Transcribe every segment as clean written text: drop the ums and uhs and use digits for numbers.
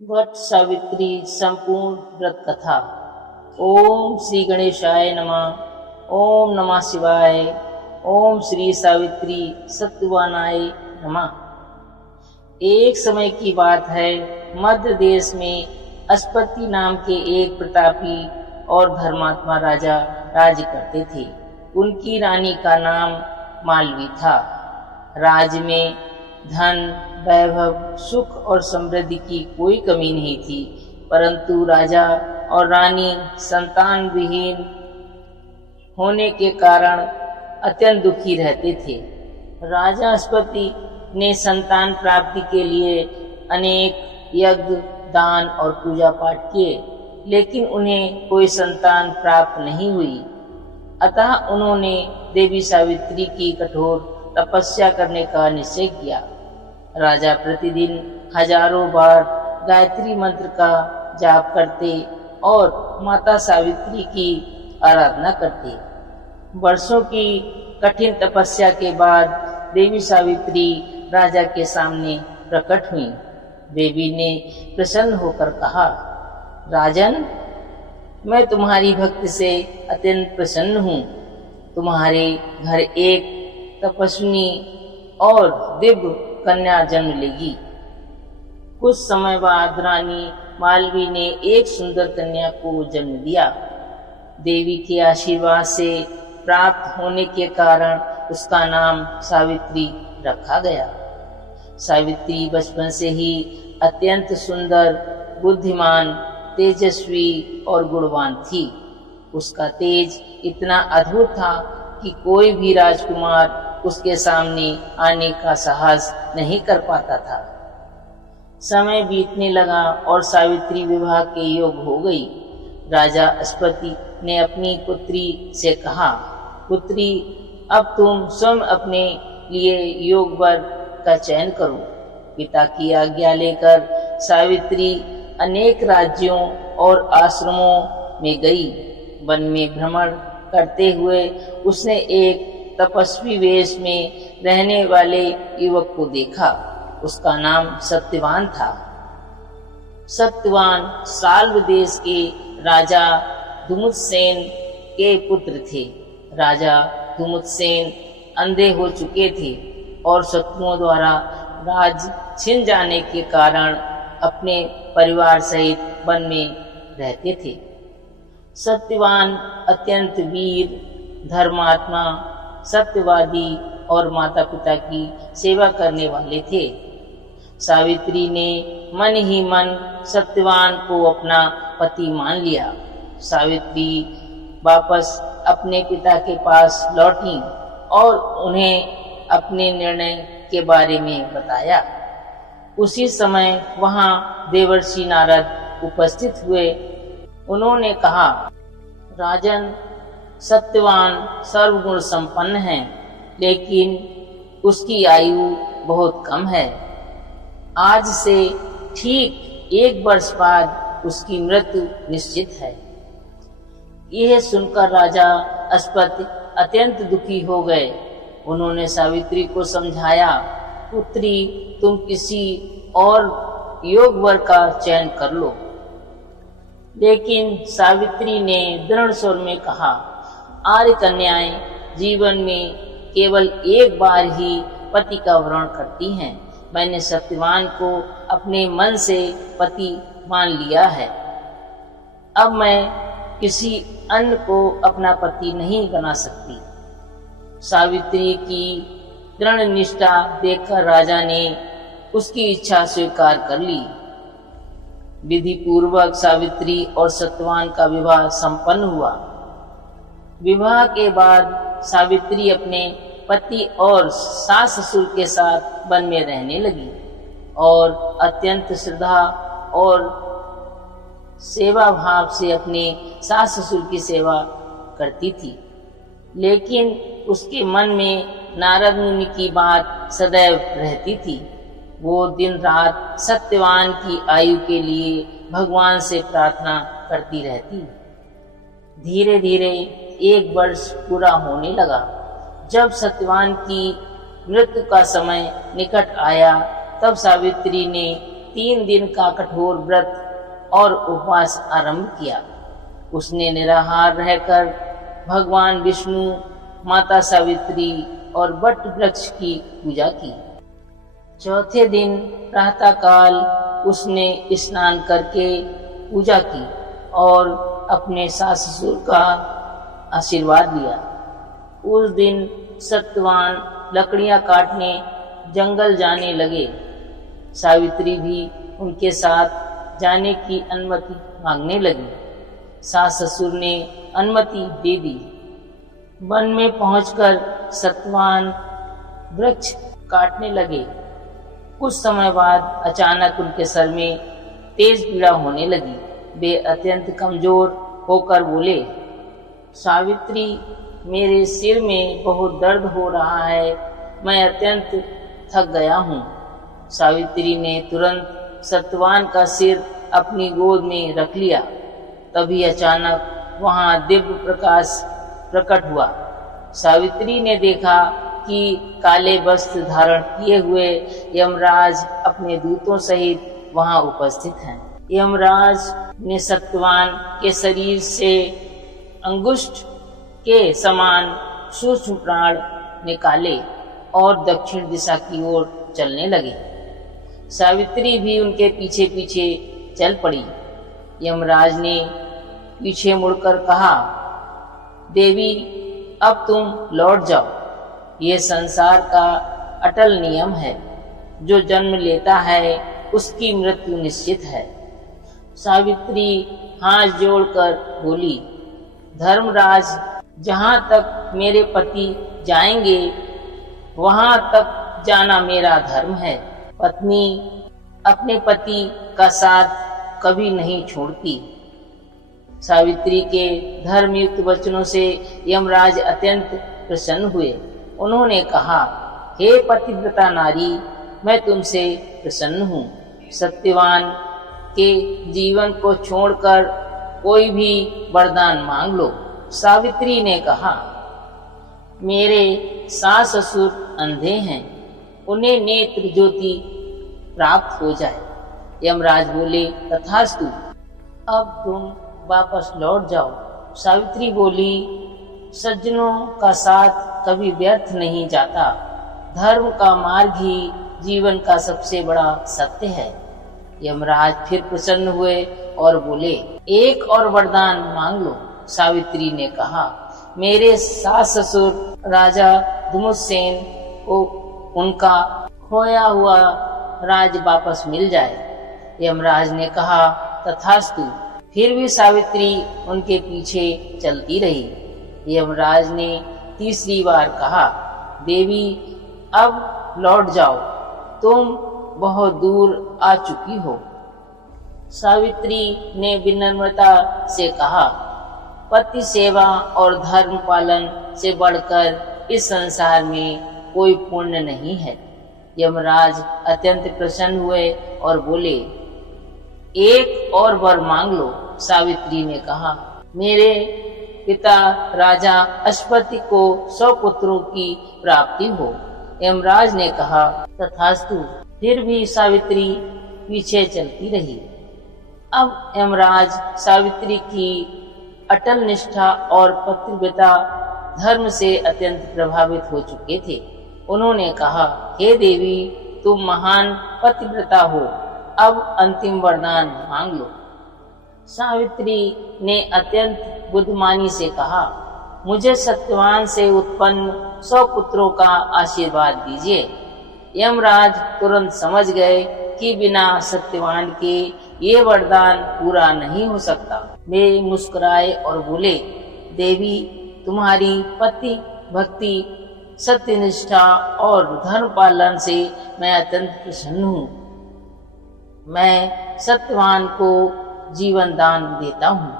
वट सावित्री संपूर्ण व्रत कथा। ओम श्री गणेशाय नमः। ओम नमः शिवाय। ओम श्री सावित्री सत्यवानाय नमः। एक समय की बात है, मध्य देश में अश्वति नाम के एक प्रतापी और धर्मात्मा राजा राज्य करते थे। उनकी रानी का नाम मालवी था। राज्य में धन, वैभव, सुख और समृद्धि की कोई कमी नहीं थी, परंतु राजा और रानी संतान विहीन होने के कारण अत्यंत दुखी रहते थे। राजा अश्वति ने संतान प्राप्ति के लिए अनेक यज्ञ, दान और पूजा पाठ किए, लेकिन उन्हें कोई संतान प्राप्त नहीं हुई। अतः उन्होंने देवी सावित्री की कठोर तपस्या करने का निश्चय किया। राजा प्रतिदिन हजारों बार गायत्री मंत्र का जाप करते और माता सावित्री की आराधना करते। वर्षों की कठिन तपस्या के बाद देवी सावित्री राजा के सामने प्रकट हुई। देवी ने प्रसन्न होकर कहा, राजन, मैं तुम्हारी भक्ति से अत्यंत प्रसन्न हूँ। तुम्हारे घर एक तपस्विनी और दिव्य कन्या जन्म लेगी। कुछ समय बाद रानी मालवी ने एक सुंदर कन्या को जन्म दिया। देवी के आशीर्वाद से प्राप्त होने के कारण उसका नाम सावित्री रखा गया। सावित्री बचपन से ही अत्यंत सुंदर, बुद्धिमान, तेजस्वी और गुणवान थी। उसका तेज इतना अद्भुत था कि कोई भी राजकुमार उसके सामने आने का साहस नहीं कर पाता था। समय बीतने लगा और सावित्री विवाह के योग हो गई। राजा अश्वति ने अपनी पुत्री से कहा, पुत्री, अब तुम स्वयं अपने लिए योग वर का चयन करो। पिता की आज्ञा लेकर सावित्री अनेक राज्यों और आश्रमों में गई। वन में भ्रमण करते हुए उसने एक तपस्वी वेश में रहने वाले युवक को देखा। उसका नाम सत्यवान था। सत्यवान साल्व देश के राजा धुमुतसेन के पुत्र थे। राजा धुमुतसेन अंधे हो चुके थे और शत्रुओं द्वारा राज छिन जाने के कारण अपने परिवार सहित वन में रहते थे। सत्यवान अत्यंत वीर, धर्मात्मा, सत्यवादी और माता पिता की सेवा करने वाले थे। सावित्री ने मन ही मन सत्यवान को अपना पति मान लिया। सावित्री वापस अपने पिता के पास लौटी और उन्हें अपने निर्णय के बारे में बताया। उसी समय वहां देवर्षि नारद उपस्थित हुए। उन्होंने कहा, राजन, सत्यवान सर्वगुण संपन्न है, लेकिन उसकी आयु बहुत कम है। आज से ठीक 1 वर्ष बाद उसकी मृत्यु निश्चित है। यह सुनकर राजा अश्वति अत्यंत दुखी हो गए। उन्होंने सावित्री को समझाया, पुत्री, तुम किसी और योग वर का चयन कर लो। लेकिन सावित्री ने दृढ़ स्वर में कहा, आर्य कन्याएं जीवन में केवल एक बार ही पति का वरण करती हैं। मैंने सत्यवान को अपने मन से पति मान लिया है। अब मैं किसी अन्य को अपना पति नहीं बना सकती। सावित्री की दृढ़ निष्ठा देखकर राजा ने उसकी इच्छा स्वीकार कर ली। विधि पूर्वक सावित्री और सत्यवान का विवाह संपन्न हुआ। विवाह के बाद सावित्री अपने पति और सास ससुर के साथ वन में रहने लगी और अत्यंत श्रद्धा और सेवा भाव से अपने सास ससुर की सेवा करती थी। लेकिन उसके मन में नारद मुनि की बात सदैव रहती थी। वो दिन रात सत्यवान की आयु के लिए भगवान से प्रार्थना करती रहती। धीरे धीरे 1 वर्ष पूरा होने लगा। जब सत्यवान की मृत्यु का समय निकट आया, तब सावित्री ने 3 दिन का कठोर व्रत और उपवास आरंभ किया। उसने निराहार रहकर भगवान विष्णु, माता सावित्री और वट वृक्ष की पूजा की। चौथे दिन प्रातःकाल उसने स्नान करके पूजा की और अपने सास ससुर का आशीर्वाद लिया। उस दिन सत्यवान लकड़ियां काटने जंगल जाने लगे। सावित्री भी उनके साथ जाने की अनुमति मांगने लगी। सास ससुर ने अनुमति दे दी। वन में पहुंचकर सत्यवान वृक्ष काटने लगे। कुछ समय बाद अचानक उनके सर में तेज पीड़ा होने लगी। वे अत्यंत कमजोर होकर बोले, सावित्री, मेरे सिर में बहुत दर्द हो रहा है, मैं अत्यंत थक गया हूँ। सावित्री ने तुरंत सत्यवान का सिर अपनी गोद में रख लिया। तभी अचानक वहां दिव्य प्रकाश प्रकट हुआ। सावित्री ने देखा कि काले वस्त्र धारण किए हुए यमराज अपने दूतों सहित वहां उपस्थित हैं। यमराज ने सत्यवान के शरीर से अंगुष्ठ के समान सूक्ष्म प्राण निकाले और दक्षिण दिशा की ओर चलने लगे। सावित्री भी उनके पीछे पीछे चल पड़ी। यमराज ने पीछे मुड़कर कहा, देवी, अब तुम लौट जाओ। ये संसार का अटल नियम है, जो जन्म लेता है उसकी मृत्यु निश्चित है। सावित्री हाथ जोड़कर बोली, धर्मराज, जहाँ तक मेरे पति जाएंगे वहां तक जाना मेरा धर्म है। पत्नी अपने पति का साथ कभी नहीं छोड़ती। सावित्री के धर्मयुक्त वचनों से यमराज अत्यंत प्रसन्न हुए। उन्होंने कहा, हे पतिव्रता नारी, मैं तुमसे प्रसन्न हूँ। सत्यवान के जीवन को छोड़कर कोई भी वरदान मांग लो। सावित्री ने कहा, मेरे सास ससुर अंधे हैं, उन्हें नेत्र ज्योति प्राप्त हो जाए। यमराज बोले, तथास्तु, अब तुम वापस लौट जाओ। सावित्री बोली, सज्जनों का साथ कभी व्यर्थ नहीं जाता। धर्म का मार्ग ही जीवन का सबसे बड़ा सत्य है। यमराज फिर प्रसन्न हुए और बोले, एक और वरदान मांग लो। सावित्री ने कहा, मेरे सास ससुर राजा धुमुसेन को उनका खोया हुआ राज वापस मिल जाए। यमराज ने कहा, तथास्तु। फिर भी सावित्री उनके पीछे चलती रही। यमराज ने तीसरी बार कहा, देवी, अब लौट जाओ, तुम बहुत दूर आ चुकी हो। सावित्री ने विनम्रता से कहा, पति सेवा और धर्म पालन से बढ़कर इस संसार में कोई पुण्य नहीं है। यमराज अत्यंत प्रसन्न हुए और बोले, एक और वर मांग लो। सावित्री ने कहा, मेरे पिता राजा अश्वति को 100 पुत्रों की प्राप्ति हो। यमराज ने कहा, तथास्तु। फिर भी सावित्री पीछे चलती रही। अब यमराज सावित्री की अटल निष्ठा और पतिव्रता धर्म से अत्यंत प्रभावित हो चुके थे। उन्होंने कहा, हे देवी, तुम महान पतिव्रता हो, अब अंतिम वरदान मांग लो। सावित्री ने अत्यंत बुद्धिमानी से कहा, मुझे सत्यवान से उत्पन्न 100 पुत्रों का आशीर्वाद दीजिए। यमराज तुरंत समझ गए कि बिना सत्यवान के ये वरदान पूरा नहीं हो सकता। वे मुस्कुराए और बोले, देवी, तुम्हारी पति भक्ति, सत्यनिष्ठा और धर्म पालन से मैं अत्यंत प्रसन्न हूँ। मैं सत्यवान को जीवन दान देता हूँ।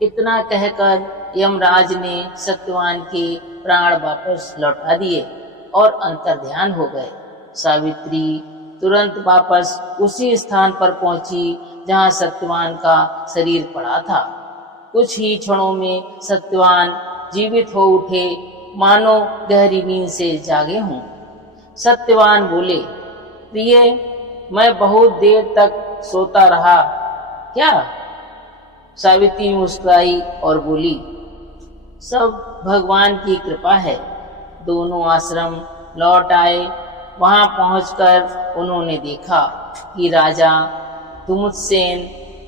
इतना कहकर यमराज ने सत्यवान के प्राण वापस लौटा दिए और अंतर्ध्यान हो गए। सावित्री तुरंत वापस उसी स्थान पर पहुंची जहां सत्यवान का शरीर पड़ा था। कुछ ही क्षणों में सत्यवान जीवित हो उठे, मानो गहरी नींद से जागे हों। सत्यवान बोले, प्रिय, मैं बहुत देर तक सोता रहा क्या? सावित्री मुस्कुराई और बोली, सब भगवान की कृपा है। दोनों आश्रम लौट आए। वहां पहुंचकर उन्होंने देखा कि राजा दुमुत्सेन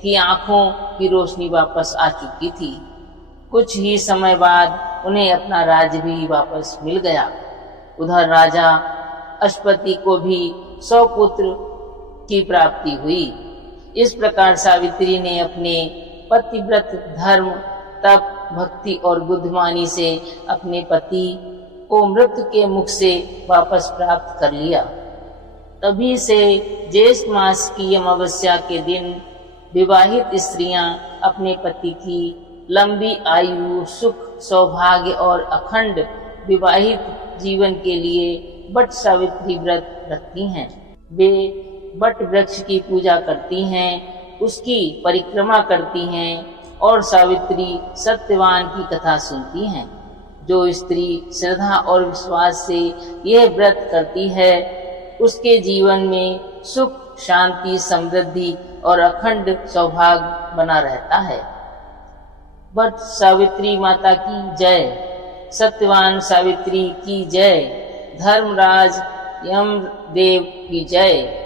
की आंखों की रोशनी वापस आ चुकी थी। कुछ ही समय बाद उन्हें अपना राज्य भी वापस मिल गया। उधर राजा अश्वपति को भी 100 पुत्र की प्राप्ति हुई। इस प्रकार सावित्री ने अपने पतिव्रत धर्म, तप, भक्ति और बुद्धिमानी से अपने पति को मृत्यु के मुख से वापस प्राप्त कर लिया। तभी से ज्येष्ठ मास की अमावस्या के दिन विवाहित स्त्रियां अपने पति की लंबी आयु, सुख, सौभाग्य और अखंड विवाहित जीवन के लिए वट सावित्री व्रत रखती हैं। वे वट वृक्ष की पूजा करती हैं, उसकी परिक्रमा करती हैं और सावित्री सत्यवान की कथा सुनती हैं। जो स्त्री श्रद्धा और विश्वास से यह व्रत करती है, उसके जीवन में सुख, शांति, समृद्धि और अखंड सौभाग्य बना रहता है। वट सावित्री माता की जय। सत्यवान सावित्री की जय। धर्मराज यमदेव की जय।